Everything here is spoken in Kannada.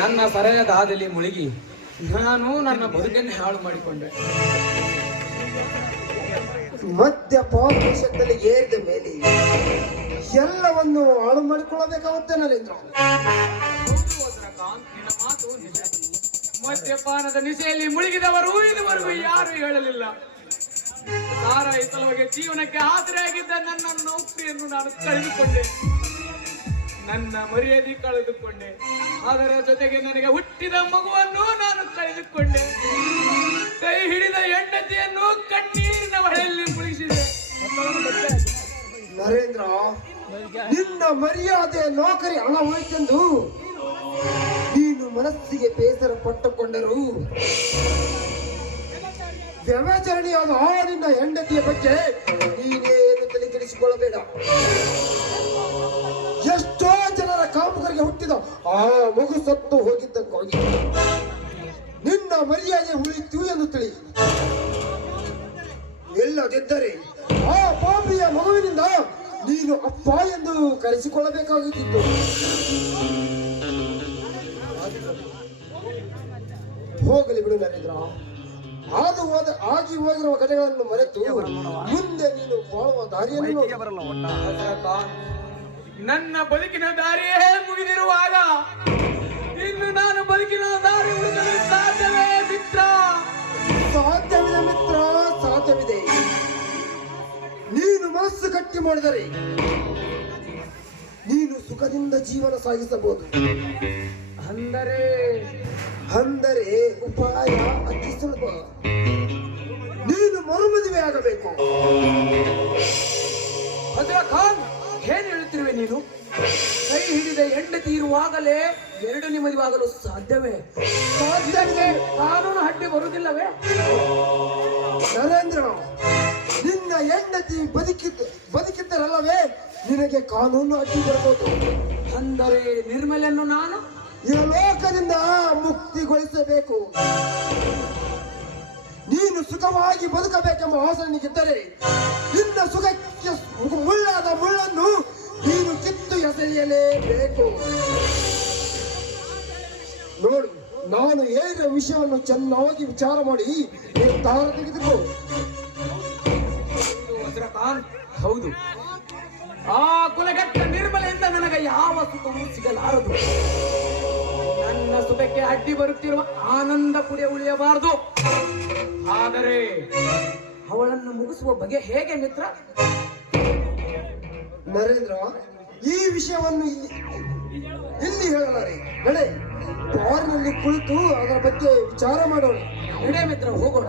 ನನ್ನ ಸರೆಯ ದಾದಲ್ಲಿ ಮುಳುಗಿ ನಾನು ನನ್ನ ಬದುಕನ್ನು ಹಾಳು ಮಾಡಿಕೊಂಡೆ. ಮದ್ಯಪಾನ ದೇಶದಲ್ಲಿ ಏರಿದ ಮೇಲೆ ಎಲ್ಲವನ್ನು ಹಾಳು ಮಾಡಿಕೊಳ್ಳಬೇಕಾಗುತ್ತೆ ನರೇಂದ್ರ. ನಿನ್ನ ಮಾತು ನಿಜ. ಮದ್ಯಪಾನದ ನಿಶೆಯಲ್ಲಿ ಮುಳುಗಿದವರು ಇದುವರೆಗೂ ಯಾರು ಹೇಳಲಿಲ್ಲ. ಸಾರಾಯಿ ಸಲುವಾಗಿ ಜೀವನಕ್ಕೆ ಆಸರೆಯಾಗಿದ್ದ ನನ್ನ ನೌಕರಿಯನ್ನು ನಾನು ಕಳೆದುಕೊಂಡೆ, ನನ್ನ ಮರ್ಯಾದೆ ಕಳೆದುಕೊಂಡೆ, ಅದರ ಜೊತೆಗೆ ನನಗೆ ಹುಟ್ಟಿದ ಮಗುವನ್ನು ನಾನು ಕಳೆದುಕೊಂಡೆ, ಕೈ ಹಿಡಿದ ಹೆಂಡತಿಯನ್ನು ಕಣ್ಣೀರಿನ ಹೊಳೆಯಲ್ಲಿ ಮುಳುಗಿಸಿದೆ. ನರೇಂದ್ರ, ನಿನ್ನ ಮರ್ಯಾದೆ ನೌಕರಿ ಹಣ ಹೋಯ್ತೆಂದು ನೀನು ಮನಸ್ಸಿಗೆ ಬೇಸರ ಪಟ್ಟುಕೊಂಡರು ವ್ಯವಚರಣೆಯಾದ ಆ ನಿನ್ನ ಹೆಂಡತಿಯ ಬಗ್ಗೆ ನೀನೇನು ತಲೆ ಕೆಡಿಸಿಕೊಳ್ಳಬೇಡ. ಎಷ್ಟೋ ಜನರ ಕಾಮುಕರಿಗೆ ಹುಟ್ಟಿದ ಆ ಮಗು ಸತ್ತು ಹೋಗಿದ್ದಕ್ಕಾಗಿ ನಿನ್ನ ಮರ್ಯಾದೆ ಉಳಿತು ಎಂದು ತಿಳಿ. ಇಲ್ಲದಿದ್ದರೆ ಆ ಪಾಪಿಯ ಮಗುವಿನಿಂದ ನೀನು ಅಪ್ಪ ಎಂದು ಕರೆಸಿಕೊಳ್ಳಬೇಕಾಗುತ್ತಿತ್ತು. ಹೋಗಲಿ ಬಿಡು ನರೇಂದ್ರ. ಆಗಿ ಹೋಗಿರುವ ಘಟನೆಗಳನ್ನು ಮರೆತು ಮುಂದೆ ನೀನು ಬಾಳುವ ದಾರಿಯನ್ನು ನನ್ನ ಬದುಕಿನ ದಾರಿಯೇ ಮುಗಿದಿರುವಾಗ ಇನ್ನು ನಾನು ಬದುಕಿನ ದಾರಿ ಉಳಿಸಲು ಸಾಧ್ಯವೇ ಮಿತ್ರ? ಸಾಧ್ಯವಿದೆ ಮಿತ್ರ, ಸಾಧ್ಯವಿದೆ. ನೀನು ಮನಸ್ಸು ಗಟ್ಟಿ ಮಾಡಿದರೆ ನೀನು ಸುಖದಿಂದ ಜೀವನ ಸಾಗಿಸಬಹುದು. ಅಂದರೆ ಉಪಾಯ ಅತಿ ಸುಲಭ. ನೀನು ಮರುಮದುವೆ ಆಗಬೇಕು. ಖಾನ್, ಏನ್ ಹೇಳುತ್ತಿರುವೆ ನೀನು? ಕೈ ಹಿಡಿದ ಹೆಂಡತಿ ಇರುವಾಗಲೇ ಎರಡು ನಿಮ್ಮದಿವಾಗಲು ಸಾಧ್ಯವೇ? ಸಾಧ್ಯವಿದೆ. ಕಾನೂನು ಅಡ್ಡಿ ಬರುವುದಿಲ್ಲವೇ? ನರೇಂದ್ರ, ನಿನ್ನ ಹೆಂಡತಿ ಬದುಕಿದ್ದರಲ್ಲವೇ ನಿನಗೆ ಕಾನೂನು ಅಡ್ಡಿ ಬರಬಹುದು. ಅಂದರೆ ನಿರ್ಮಲೆಯನ್ನು ನಾನು ಈ ಲೋಕದಿಂದ ಮುಕ್ತಿಗೊಳಿಸಬೇಕು. ನೀನು ಸುಖವಾಗಿ ಬದುಕಬೇಕೆಂಬ ಆಸೆ ನಿನಗಿದ್ದರೆ ನಿನ್ನ ಸುಖಕ್ಕೆ ಮುಳ್ಳಾದ ಮುಳ್ಳನ್ನು ನೀನು ಕಿತ್ತು ಎಸೆಯಲೇಬೇಕು. ನೋಡು, ನಾನು ಹೇಳಿದ ವಿಷಯವನ್ನು ಚೆನ್ನಾಗಿ ವಿಚಾರ ಮಾಡಿ ನಿರ್ಧಾರ ತೆಗೆದುಕೋ. ಹೌದು, ಆ ಕುಲಗೆಟ್ಟ ನಿರ್ಮಲೆಯಿಂದ ನನಗೆ ಯಾವ ಸುಖವೂ ಸಿಗಲಾರದು. ನನ್ನ ಸುಖಕ್ಕೆ ಅಡ್ಡಿ ಬರುತ್ತಿರುವ ಆನಂದ ಪುಡಿಯ ಉಳಿಯಬಾರದು. ಆದರೆ ಅವಳನ್ನು ಮುಗಿಸುವ ಬಗೆ ಹೇಗೆ ಮಿತ್ರ? ನರೇಂದ್ರ, ಈ ವಿಷಯವನ್ನು ಇಲ್ಲಿ ಹೇಳಲಾರೆ. ನಡೆ, ಬಾರಿನಲ್ಲಿ ಕುಳಿತು ಅದರ ಬಗ್ಗೆ ವಿಚಾರ ಮಾಡೋಣ. ನಡೆ ಮಿತ್ರ, ಹೋಗೋಣ.